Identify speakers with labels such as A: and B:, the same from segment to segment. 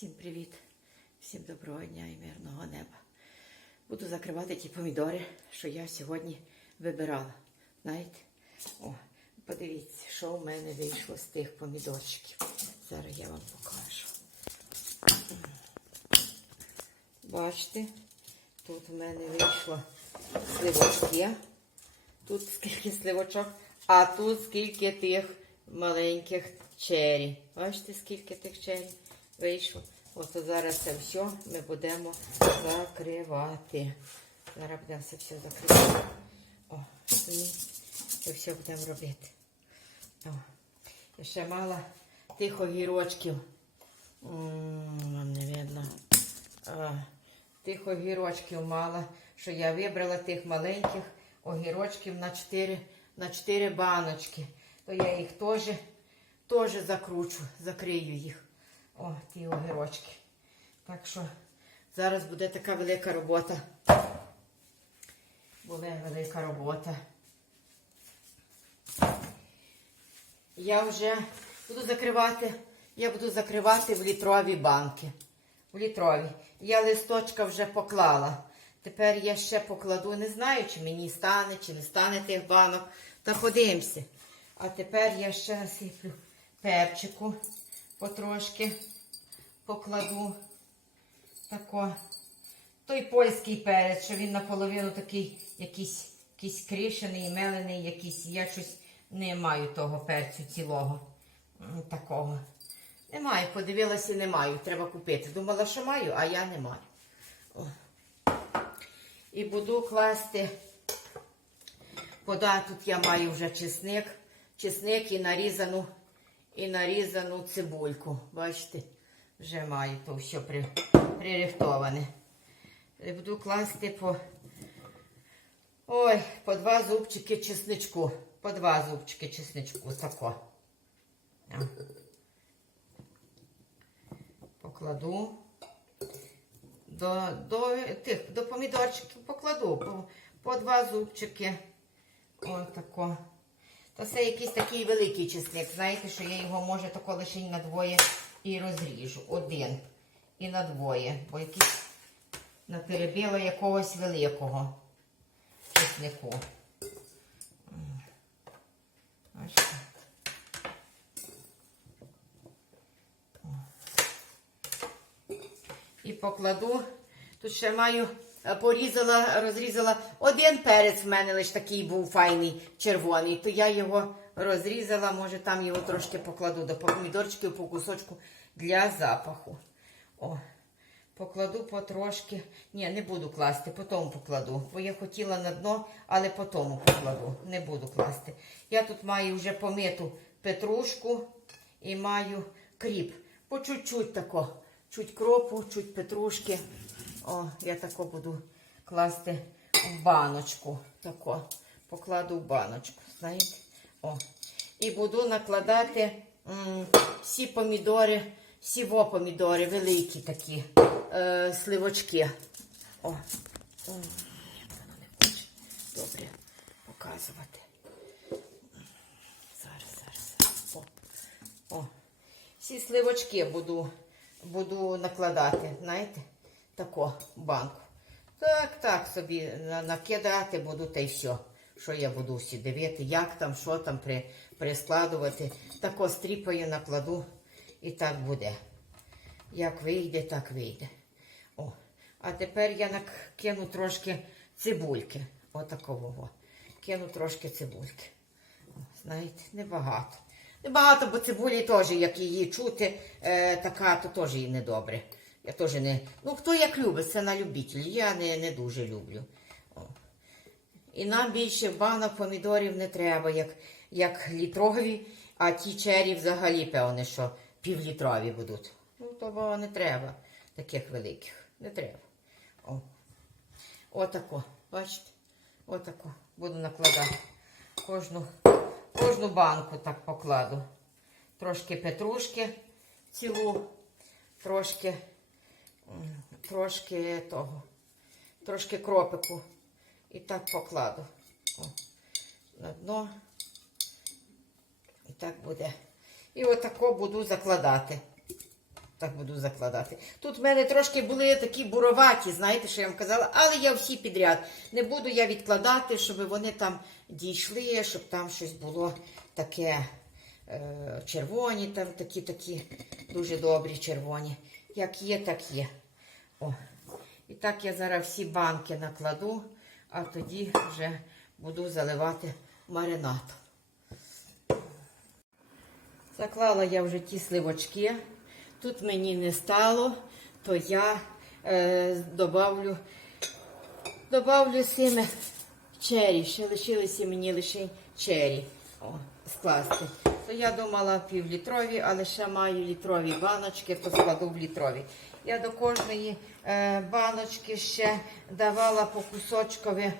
A: Всім привіт, всім доброго дня і мирного неба. Буду закривати ті помідори, що я сьогодні вибирала. Знаєте? О, подивіться, що в мене вийшло з тих помідорчиків. Зараз я вам покажу. Бачите, тут в мене вийшло сливочки. Тут скільки сливочок, а тут скільки тих маленьких чері. Бачите, скільки тих чері вийшло. От зараз це все ми будемо закривати. Зараз будемо це все закривати. О, і все будемо робити. О, я ще мала тих огірочків. Вам не видно. А, тих огірочків мала, що я вибрала тих маленьких огірочків на 4, на 4 баночки. То я їх теж закручу, закрию їх. О, ті огірочки. Так що зараз буде така велика робота. Буде велика робота. Я вже буду закривати, я буду закривати в літрові банки. В літрові. Я листочка вже поклала. Тепер я ще покладу, не знаю, чи мені стане, чи не стане тих банок. Та подивимося. А тепер я ще насиплю перчику потрошки покладу. Тако. Той польський перець, що він наполовину такий якийсь, якийсь кришений, мелений, якийсь. Я щось не маю того перцю цілого. Такого. Не маю, подивилася, не маю. Треба купити. Думала, що маю, а я не маю. О. І буду класти. Пода тут я маю вже чесник. Чесник і нарізану, і нарізану цибульку. Бачите, вже маю то все при, пририхтоване. І буду класти по. Ой, по два зубчики чесничку. По два зубчики чесничку. Тако. А. Покладу. До, до, тих, до помідорчиків покладу по, по два зубчики. Ось тако. Та це якийсь такий великий чесник. Знаєте, що я його може тако лише на двоє і розріжу. Один і на двоє. Бо якийсь натеребіло якогось великого чеснику. Бачите? І покладу. Тут ще маю, е, порізала, розрізала один перець в мене лише такий був файний, червоний. То я його розрізала, може там його трошки покладу до помідорчиків по кусочку для запаху. О, покладу потрошки. Ні, не буду класти, потім покладу. Бо я хотіла на дно, але потім покладу. Не буду класти. Я тут маю вже помиту петрушку і маю кріп. По чуть-чуть тако. Чуть кропу, чуть петрушки. О, я тако буду класти в баночку. Тако. Покладу в баночку. Знаєте? О. І буду накладати м, всі помідори, всіво помідори, великі такі е, сливочки. О. Воно не хоче. Добре показувати. Зараз, зараз, зараз. О. О. Всі сливочки буду, буду накладати, знаєте, тако в банку. Так, так собі накидати буду та й все. Що я буду всі дивити, як там, що там при, прискладувати. Тако стріпаю, накладу і так буде. Як вийде, так вийде. О. А тепер я накину трошки цибульки. Отакового. Кину трошки цибульки. Знаєте, небагато. Небагато, бо цибулі теж, як її чути, е, така, то теж і недобре. Я теж не. Ну, хто як любить, це на любителі. Я не, не дуже люблю. І нам більше банок помідорів не треба, як, як літрові, а ті чері взагалі, певне, що півлітрові будуть. Ну, того не треба таких великих. Не треба. О. Отако, бачите? Отако. Буду накладати. Кожну, кожну банку так покладу. Трошки петрушки цілу, трошки, трошки того, трошки кропику. І так покладу. О, на дно. І так буде. І отако буду закладати. Так буду закладати. Тут в мене трошки були такі буроваті, знаєте, що я вам казала, але я всі підряд. Не буду я відкладати, щоб вони там дійшли, щоб там щось було таке е, червоні, там такі такі дуже добрі червоні. Як є, так є. О. І так я зараз всі банки накладу, а тоді вже буду заливати маринад. Заклала я вже ті сливочки. Тут мені не стало, то я е, добавлю, добавлю симе чері. Ще лишилися мені лише чері Скласти. То я думала півлітрові, але ще маю літрові баночки, то складу в літрові. Я до кожної е, баночки ще давала по кусочкові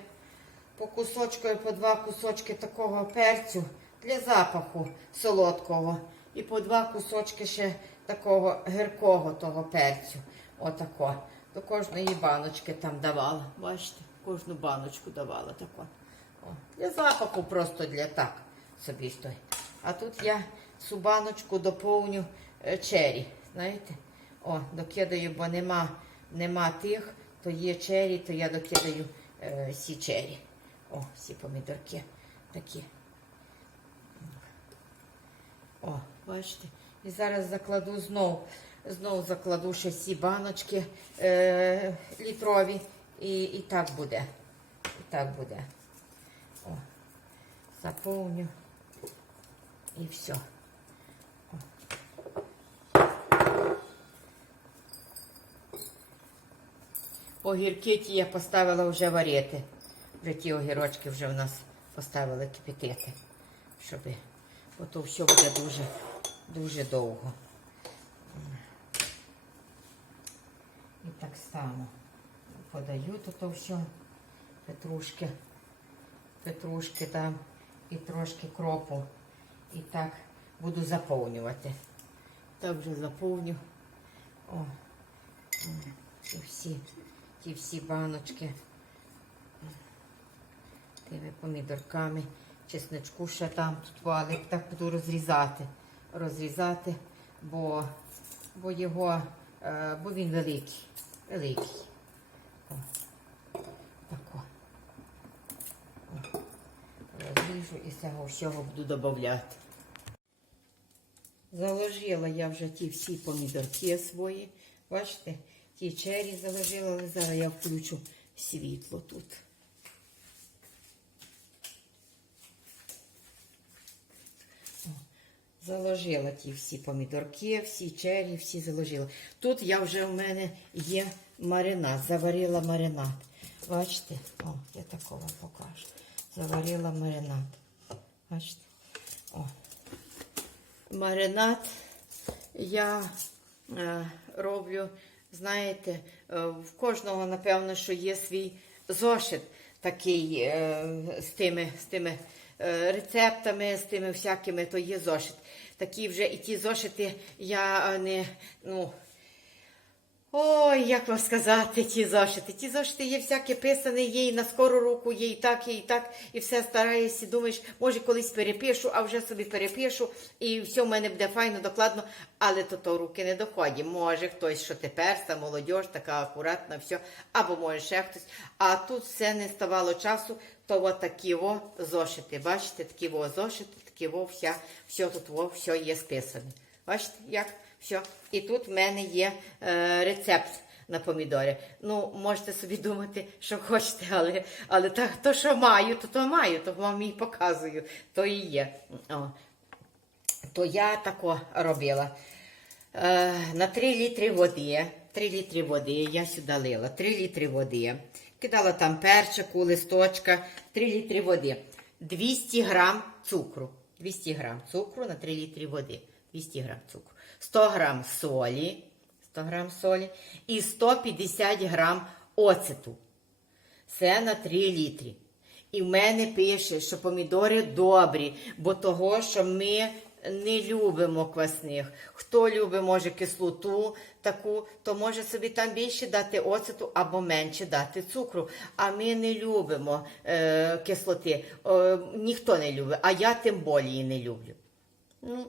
A: по кусочкові, по два кусочки такого перцю для запаху солодкого. І по два кусочки ще такого гіркого того перцю. Отако. До кожної баночки там давала. Бачите, кожну баночку давала тако. О, для запаху просто для так собі стой. А тут я цю баночку доповню е, чері. Знаєте? О, докидаю, бо нема, нема тих, то є чері, то я докидаю е, сі чері. О, всі помідорки такі. О, бачите. І зараз закладу знов. Знов закладу ще всі баночки е, літрові. І, і так буде. І так буде. О, заповню. І все. Огірки ті я поставила вже варити. Вже ті огірочки вже в нас поставили кипятити. Щоб бо все буде дуже, дуже довго. І так само подаю то все. Петрушки. Петрушки там і трошки кропу. І так буду заповнювати. Так вже заповню. О, ті всі, ті всі баночки тими помідорками, чесничку ще там тут валик. Так буду розрізати. Розрізати, бо, бо його, е, бо він великий. Великий. О, тако. О, Розріжу і з цього всього буду додавати. Заложила я вже ті всі помідорки свої. Бачите, ті чері заложила, але зараз я включу світло тут. Заложила ті всі помідорки, всі чері, всі заложила. Тут я вже в мене є маринад, заварила маринад. Бачите? О, я такого покажу. Заварила маринад. Бачите? О. Маринад я е, роблю, знаєте, е, в кожного, напевно, що є свій зошит такий е, з тими, з тими е, рецептами, з тими всякими, то є зошит. Такі вже і ті зошити я е, не, ну, Ой, як вам сказати, ті зошити. Ті зошити є всяке писане, є і на скору руку, є і так, є і так, і все стараюся, думаєш, може колись перепишу, а вже собі перепишу, і все в мене буде файно, докладно, але то то руки не доходять. Може хтось, що тепер, та молодь, така акуратна, все, або може ще хтось. А тут все не ставало часу, то от такі во зошити. Бачите, такі во зошити, такі во вся, все тут во, все є списане. Бачите, як? Все. І тут в мене є е, рецепт на помідори. Ну, можете собі думати, що хочете, але, але так, то, що маю, то то маю, то вам і показую, то і є. О. То я тако робила. Е, на 3 літри води, 3 літри води я сюди лила, 3 літри води. Кидала там перчику, листочка, 3 літри води. 200 грам цукру. 200 грам цукру на 3 літри води. 200 грам цукру. 100 грам солі, 100 грам солі і 150 грам оцету. Це на 3 літрі. І в мене пише, що помідори добрі, бо того, що ми не любимо квасних. Хто любить, може, кислоту таку, то може собі там більше дати оцету або менше дати цукру. А ми не любимо е, кислоти. Е, ніхто не любить, а я тим більше не люблю. Ну,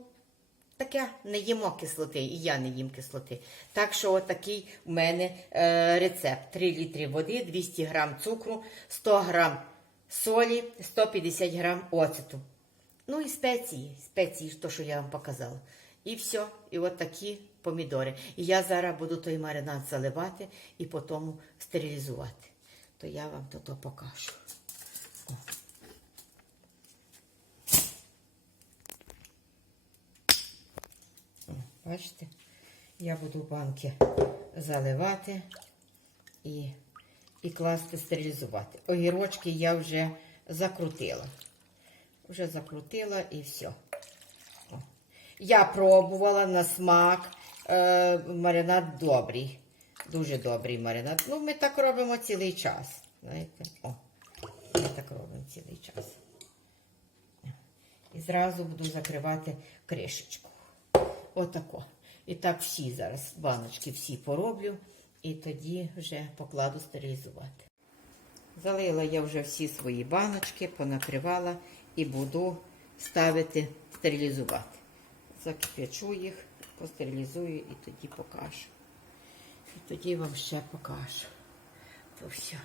A: таке не їмо кислоти, і я не їм кислоти. Так що отакий у мене е, рецепт: 3 літри води, 200 грам цукру, 100 грам солі, 150 грам оцету. Ну і спеції, спеції, то, що я вам показала. І все, і от такі помідори. І я зараз буду той маринад заливати і потім стерилізувати. То я вам то, то покажу. О. бачите? Я буду банки заливати і, і класти стерилізувати. Огірочки я вже закрутила. Вже закрутила і все. О. Я пробувала на смак. Е, маринад добрий. Дуже добрий маринад. Ну, ми так робимо цілий час. Знаєте? О, ми так робимо цілий час. І зразу буду закривати кришечку. Отако. І так всі зараз баночки всі пороблю. І тоді вже покладу стерилізувати. Залила я вже всі свої баночки, понакривала і буду ставити стерилізувати. Закипячу їх, постерилізую і тоді покажу. І тоді вам ще покажу. То все.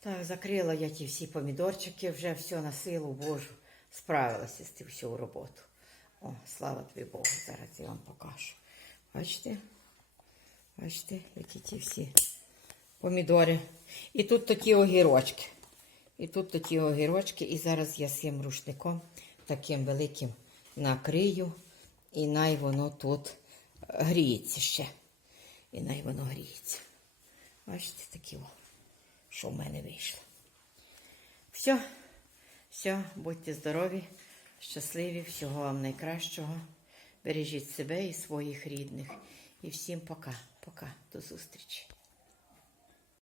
A: Так, закрила я ті всі помідорчики, вже все на силу Божу справилася з цю всю роботу. О, слава тобі Богу, зараз я вам покажу. Бачите? Бачите, які ті всі помідори. І тут такі огірочки. І тут такі огірочки. І зараз я цим рушником таким великим накрию. І най воно тут гріється ще. І най воно гріється. Бачите, такі о, що в мене вийшло. Все, все, будьте здорові, щасливі, всього вам найкращого. Бережіть себе і своїх рідних. І всім пока. Пока. До зустрічі.